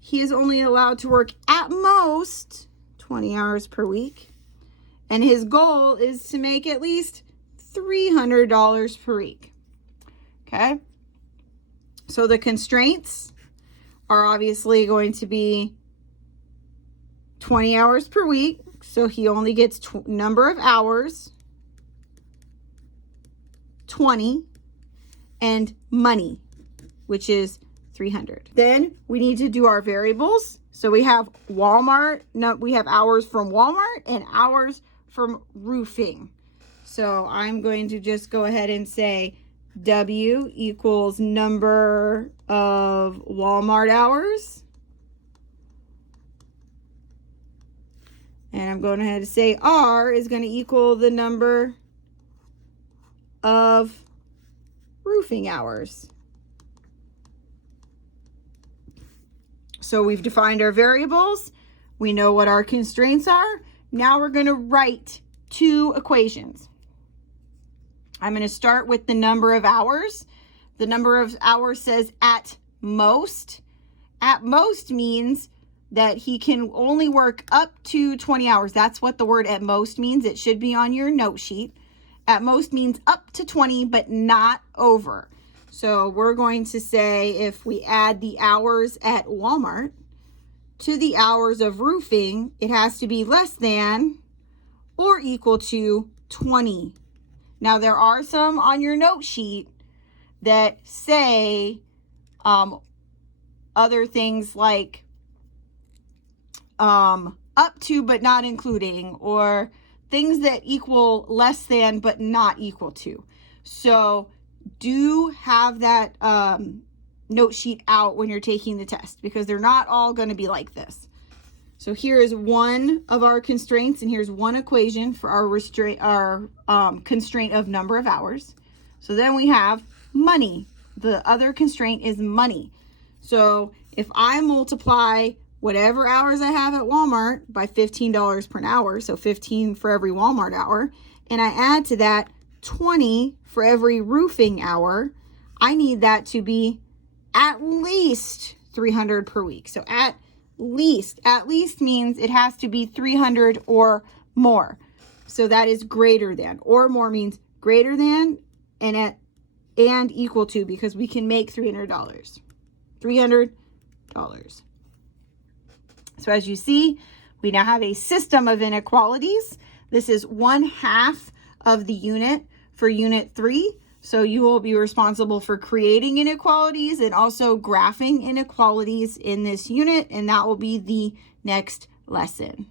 he is only allowed to work at most 20 hours per week. And his goal is to make at least $300 per week. Okay. So the constraints are obviously going to be 20 hours per week. So he only gets number of hours, 20, and money, which is 300. Then we need to do our variables. So we have Walmart. No, we have hours from Walmart and hours from roofing. So I'm going to just go ahead and say W equals number of Walmart hours. And I'm going ahead to say R is going to equal the number of roofing hours. So we've defined our variables. We know what our constraints are. Now we're going to write two equations. I'm going to start with the number of hours. The number of hours says at most. At most means that he can only work up to 20 hours. That's what the word at most means. It should be on your note sheet. At most means up to 20, but not over. So we're going to say if we add the hours at Walmart to the hours of roofing, it has to be less than or equal to 20. Now there are some on your note sheet that say other things like up to but not including, or things that equal less than but not equal to. So do have that note sheet out when you're taking the test, because they're not all going to be like this. So here is one of our constraints, and here's one equation for our constraint of number of hours. So then we have money. The other constraint is money. So if I multiply whatever hours I have at Walmart by $15 per hour, so 15 for every Walmart hour, and I add to that 20 for every roofing hour, I need that to be at least 300 per week. So at least means it has to be 300 or more. So that is greater than, or more means greater than and equal to, because we can make $300. So as you see, we now have a system of inequalities. This is 1/2 of the unit for unit 3. So you will be responsible for creating inequalities and also graphing inequalities in this unit, and that will be the next lesson.